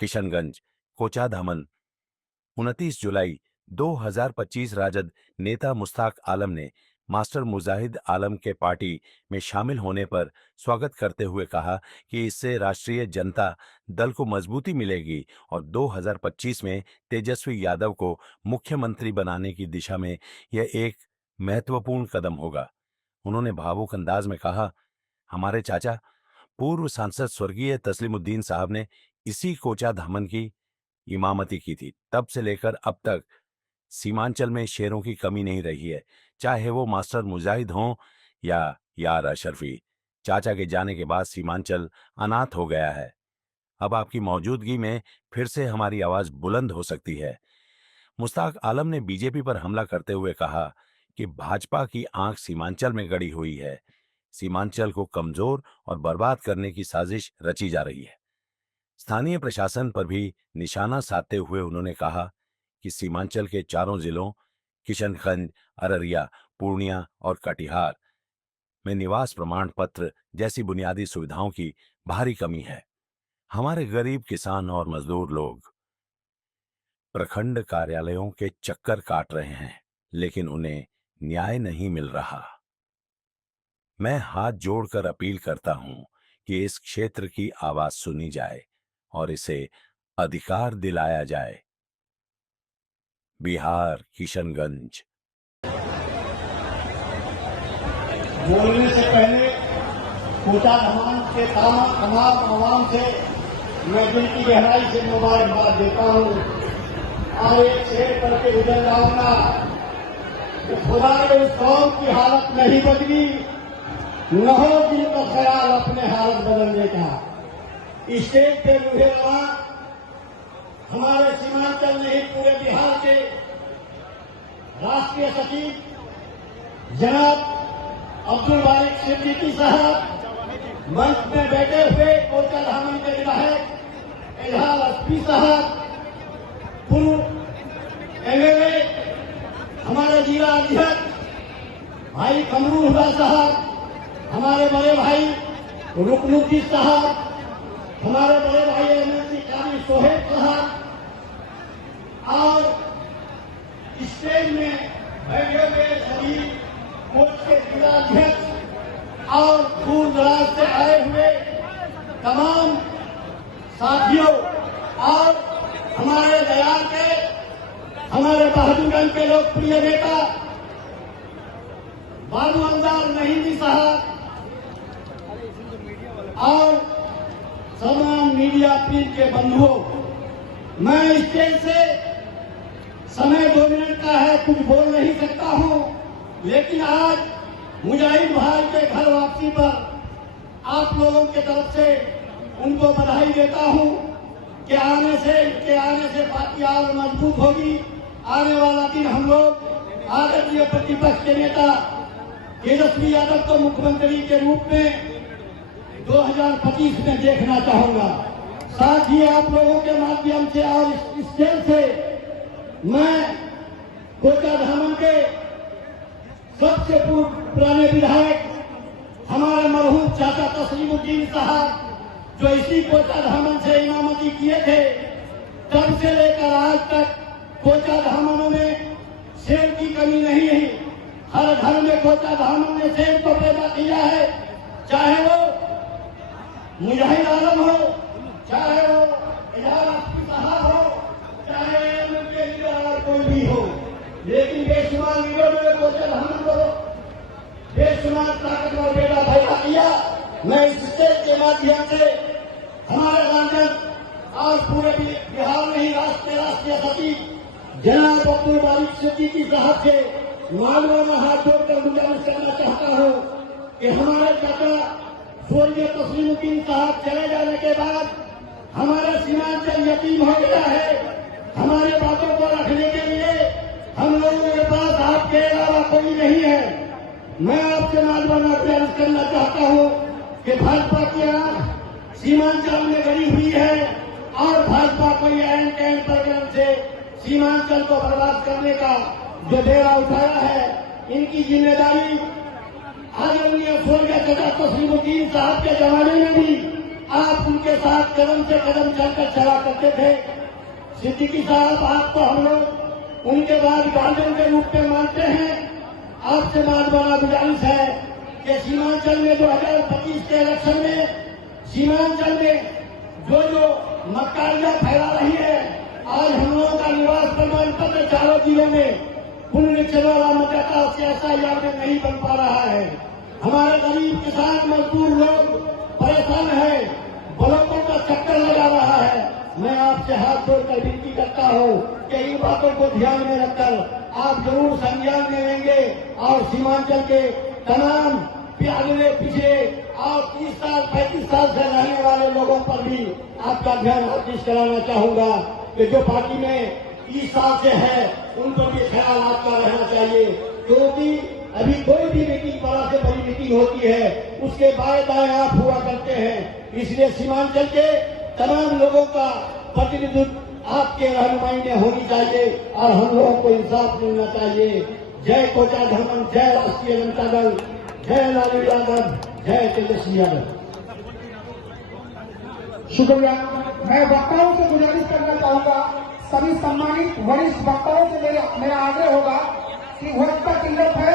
किशनगंज, कोचाधामन। 29 जुलाई 2025 राजद नेता मुश्ताक आलम ने मास्टर मुजाहिद आलम के पार्टी में शामिल होने पर स्वागत करते हुए कहा कि इससे राष्ट्रीय जनता दल को मजबूती मिलेगी और 2025 में तेजस्वी यादव को मुख्यमंत्री बनाने की दिशा में यह एक महत्वपूर्ण कदम होगा। उन्होंने भावुक अंदाज में कहा, हमारे चाचा पूर्व सांसद स्वर्गीय तस्लीमुद्दीन साहब ने इसी कोचाधामन की इमामती की थी। तब से लेकर अब तक सीमांचल में शेरों की कमी नहीं रही है, चाहे वो मास्टर मुजाहिद हों या यार अशरफी। चाचा के जाने के बाद सीमांचल अनाथ हो गया है। अब आपकी मौजूदगी में फिर से हमारी आवाज बुलंद हो सकती है। मुश्ताक आलम ने बीजेपी पर हमला करते हुए कहा कि भाजपा की आंख सीमांचल में गड़ी हुई है। सीमांचल को कमजोर और बर्बाद करने की साजिश रची जा रही है। स्थानीय प्रशासन पर भी निशाना साधते हुए उन्होंने कहा कि सीमांचल के चारों जिलों किशनगंज, अररिया, पूर्णिया और कटिहार में निवास प्रमाण पत्र जैसी बुनियादी सुविधाओं की भारी कमी है। हमारे गरीब किसान और मजदूर लोग प्रखंड कार्यालयों के चक्कर काट रहे हैं, लेकिन उन्हें न्याय नहीं मिल रहा। मैं हाथ जोड़कर अपील करता हूं कि इस क्षेत्र की आवाज सुनी जाए और इसे अधिकार दिलाया जाए। बिहार, किशनगंज। बोलने से पहले कोचाधामन के तमाम आवाम से मैं दिल की गहराई से मुबारकबाद देता हूँ। और एक शेर करके गुजर जाऊंगा कि खुदा के उस कौम की हालत नहीं बदली, न हो दिल का ख्याल अपने हालत बदलने का। इस स्टेज पे मुझे हमारे सीमांचल नहीं पूरे बिहार के राष्ट्रीय सचिव जनाब अब्दुल बारिक सिद्दीकी साहब, मंच में बैठे हुए कोचाधामन के विधायक इजहार एसपी साहब, पूर्व एमएलए हमारे जिला अध्यक्ष भाई कमरू हुदा साहब, हमारे बड़े भाई रुकनुद्दीन साहब, हमारे बड़े भाई एमएलसी काजी सोहेब साहब, और स्टेज में बैठे हुए सभी कोच के जिला अध्यक्ष और दूर दराज से आए हुए तमाम साथियों और हमारे दयाल के, हमारे बहादुरगंज के लोकप्रिय नेता बाबू अंजार नहीमी साहब और तमाम मीडिया प्रिंट के बंधुओं, मैं स्टेज से समय 2 मिनट का है, कुछ बोल नहीं सकता हूं, लेकिन आज मुजाहिद भाई के घर वापसी पर आप लोगों की तरफ से उनको बधाई देता हूं कि आने से पार्टी और मजबूत होगी। आने वाला दिन हम लोग आदरणीय प्रतिपक्ष के नेता तेजस्वी यादव को मुख्यमंत्री के रूप में 2025 में देखना चाहूंगा। साथ ही आप लोगों के माध्यम से और इस स्टेज से मैं कोचाधामन के सबसे पुराने विधायक हमारे मरहूम चाचा तस्लीमुद्दीन साहब, जो इसी कोचाधामन से इमामती किए थे, तब से लेकर आज तक कोचाधामन में शेर की कमी नहीं है। हर घर में कोचाधामन ने शेर को पैदा किया है, चाहे वो मुजाहिद आलम हो, चाहे वो इजहार एसपी साहब हो, चाहे उनके लीडर कोई भी हो, लेकिन बेशुमार लीडरों ने कोचाधामन को बेशुमार ताकतवर बेटा पैदा किया। मैं इस स्टेज के माध्यम से हमारे राजद और पूरे बिहार में ही राष्ट्रीय सचिव जनाब अब्दुल बारिक सिद्दीकी साहब से मालवाना हाथ जोड़कर गुजारिश करना चाहता हूं कि हमारे चाचा स्वर्गीय तस्लीमुद्दीन साहब चले जाने के बाद हमारा सीमांचल यतीम हो गया है। हमारे बातों को रखने के लिए हम लोगों के पास आपके अलावा कोई नहीं है। मैं आपसे मालवाना प्रयास करना चाहता हूं कि भाजपा की आंख सीमांचल में गड़ी हुई है और भाजपा कोई एन कैन प्रोग्राम से सीमांचल को बर्बाद करने का जो बेड़ा उठाया है, इनकी जिम्मेदारी आदरणीय स्वर्गीय चाचा तस्लीमुद्दीन साहब के जमाने में भी आप उनके साथ कदम से कदम चलकर चला करते थे। सिद्दीकी साहब, आपको हम लोग उनके बाद गार्जियन के रूप में मानते हैं। आपसे बहुत बड़ा गुजारिश है कि सीमांचल में 2025 के इलेक्शन में सीमांचल में जो मक्कारियां फैला रही है, आज हम लोगों का निवास प्रमाण पत्र चारों जिलों में पुनरीक्षण वाला मतदाता से ऐसा याद नहीं बन पा रहा है। हमारे गरीब किसान मजदूर लोग परेशान है, ब्लॉकों का चक्कर लगा रहा है। मैं आपसे हाथ जोड़कर विनती करता हूँ कि इन बातों को ध्यान में रखकर आप जरूर संज्ञान में लेंगे और सीमांचल के तमाम अगले पिछले और 30 साल 35 साल से रहने वाले लोगों पर भी आपका ध्यान आकृष्ट कराना चाहूंगा कि जो पार्टी में 30 साल से है उन पर भी ख्याल आपका रहना चाहिए, क्योंकि अभी कोई भी मीटिंग बड़ा से बड़ी मीटिंग होती है उसके बाएं दाएं आप हुआ करते हैं। इसलिए सीमांचल के तमाम लोगों का प्रतिनिधित्व आपके रहनुमाई में होनी चाहिए और हम लोगों को इंसाफ मिलना चाहिए। जय कोचा धर्मन, जय राष्ट्रीय जनता दल, जय लालू यादव, जय तेजस्वी यादव। शुक्रिया। मैं वक्ताओं से गुजारिश करना चाहूंगा, सभी सम्मानित वरिष्ठ वक्ताओं से मेरा आग्रह होगा कि वो इतना किल्लत है